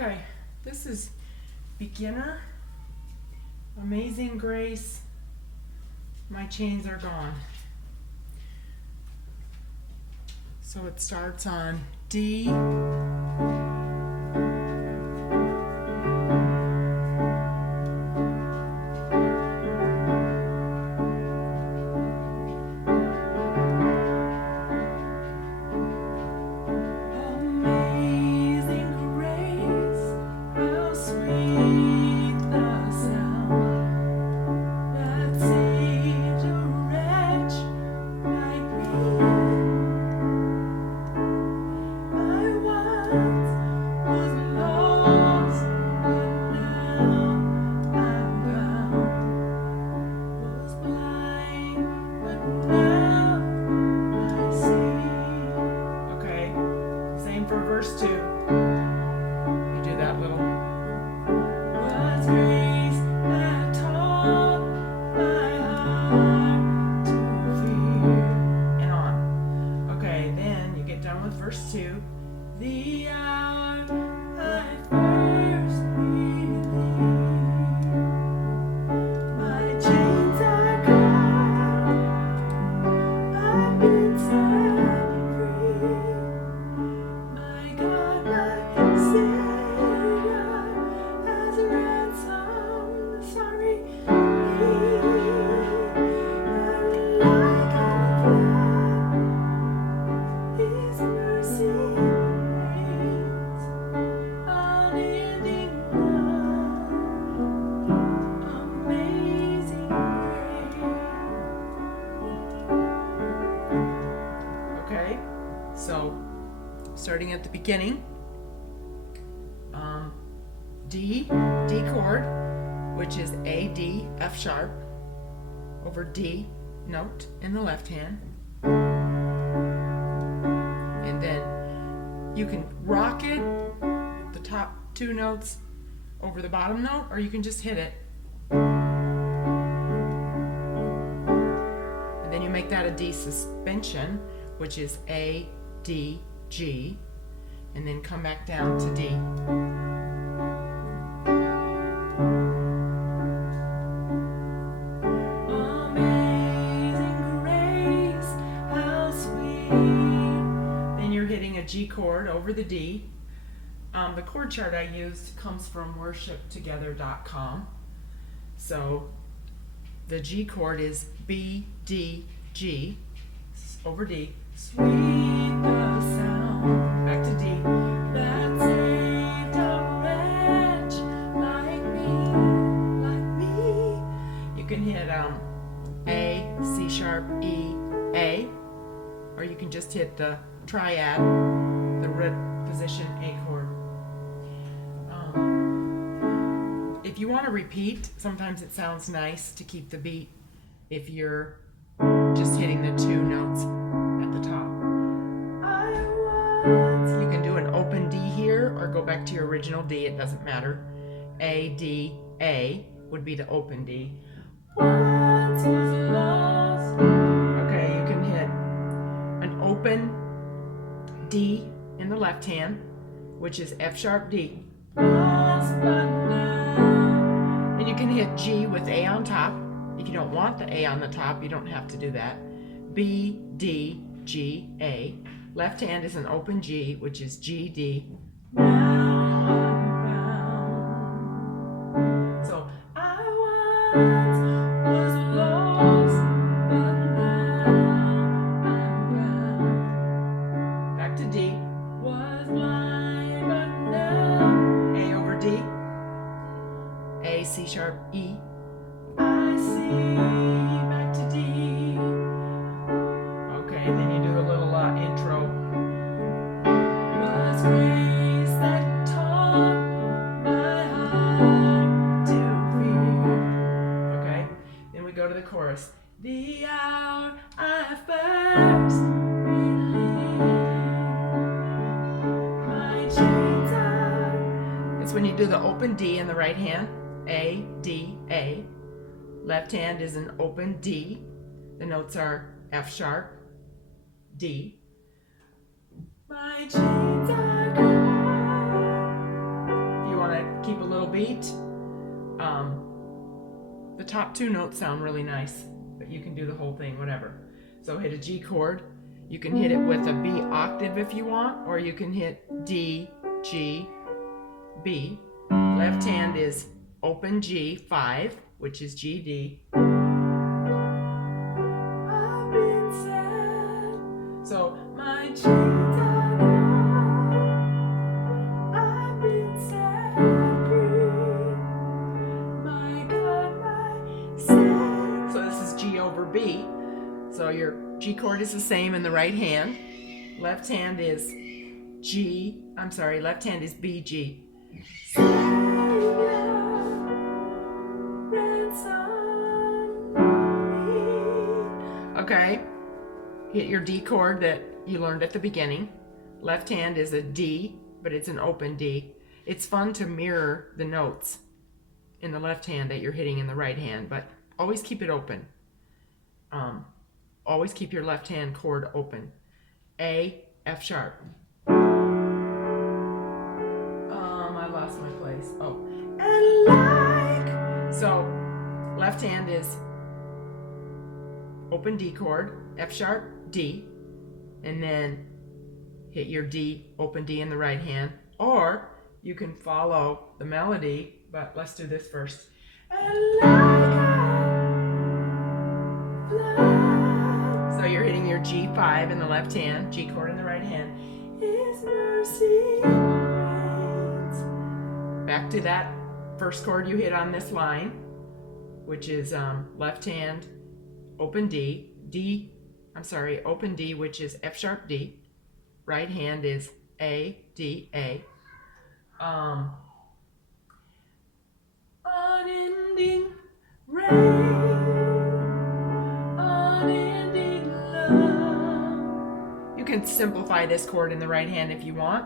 Okay, this is beginner, amazing grace, my chains are gone. So it starts on D, for verse 2. You do that little. Was grace that taught my heart to fear. And on. Okay, then you get done with verse 2. The hour I first believed, my chains are gone, I've been set free. Okay, so starting at the beginning, D chord, which is A, D, F sharp, over D note in the left hand. And then you can rock it, the top two notes over the bottom note, or you can just hit it. And then you make that a D suspension, which is A, D, G, and then come back down to D. Amazing grace, how sweet. Then you're hitting a G chord over the D. The chord chart I used comes from worshiptogether.com. So the G chord is B, D, G, over D. Sweet the sound, back to D, that saved a wretch like me. You can hit A, C sharp, E, A, or you can just hit the triad, the root position A chord. If you want to repeat, sometimes it sounds nice to keep the beat if you're just hitting the two notes at the top. You can do an open D here or go back to your original D, it doesn't matter. A, D, A would be the open D. Once was lost. Okay, you can hit an open D in the left hand, which is F sharp D. Lost but now. And you can hit G with A on top. If you don't want the A on the top, you don't have to do that. B, D, G, A. Left hand is an open G, which is G, D. Now I'm bound. So I once was lost, but now I'm bound. Back to D. Was blind, but now A over D. A, C sharp, E. I see, back to D. Okay, then you do a little intro. Was grace that taught my heart to fear. Okay, then we go to the chorus. The hour I first believed, my chains are. It's when you do the open D in the right hand. A, D, A. Left hand is an open D. The notes are F sharp, D. My chains are gone, beat. The top two notes sound really nice, but you can do the whole thing, whatever. So hit a G chord. You can hit it with a B octave if you want, or you can hit D, G, B. Left hand is open G, 5, which is G, D. I've been sad, so my G, I've been sad, my God, my sad. So this is G over B. So your G chord is the same in the right hand. Left hand is left hand is B, G. Okay, hit your D chord that you learned at the beginning. Left hand is a D, but it's an open D. It's fun to mirror the notes in the left hand that you're hitting in the right hand, but always keep it open. Always keep your left hand chord open. A, F sharp. I lost my place. Oh, and like. So, left hand is open D chord, F sharp, D, and then hit your D, open D in the right hand, or you can follow the melody, but let's do this first. And so you're hitting your G5 in the left hand, G chord in the right hand. His mercy reigns. Back to that first chord you hit on this line, which is left hand, open D, open D, which is F sharp D. Right hand is A, D, A. Unending rain, unending love. You can simplify this chord in the right hand if you want,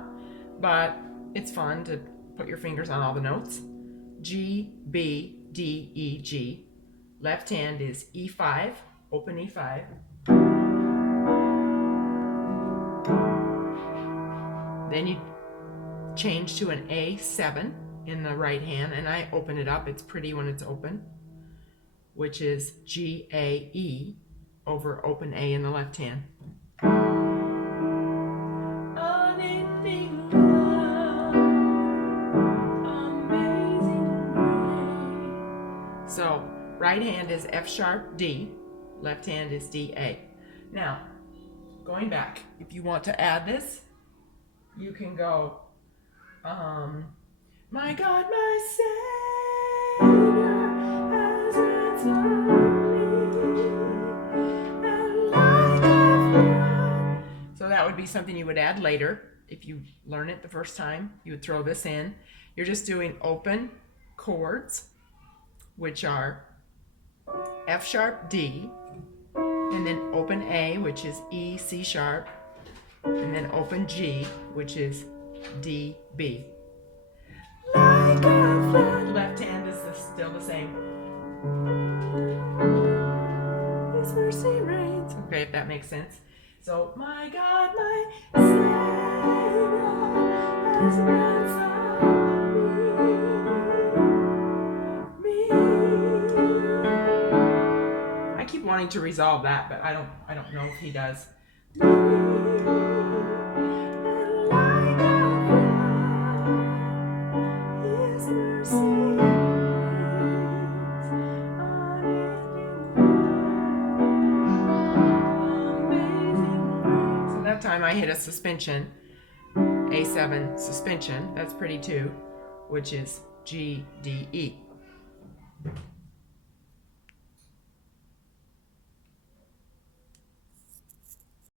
but it's fun to put your fingers on all the notes. G, B, D, E, G. Left hand is E5, open E5. Then you change to an A7 in the right hand, and I open it up. It's pretty when it's open, which is G, A, E over open A in the left hand. Unending love, amazing grace. So right hand is F sharp D, left hand is D, A. Now, going back, if you want to add this, you can go, my God, my Savior has ransomed me, and like a flood. So that would be something you would add later. If you learn it the first time, you would throw this in. You're just doing open chords, which are F sharp D, and then open A, which is E, C sharp, and then open G, which is D, B. Like a flood. Left hand is still the same. His mercy reigns. Okay, if that makes sense. So, my God, my Savior has ransomed me. I keep wanting to resolve that, but I don't know if he does. Time I hit a suspension, A7 suspension, that's pretty too, which is G, D, E.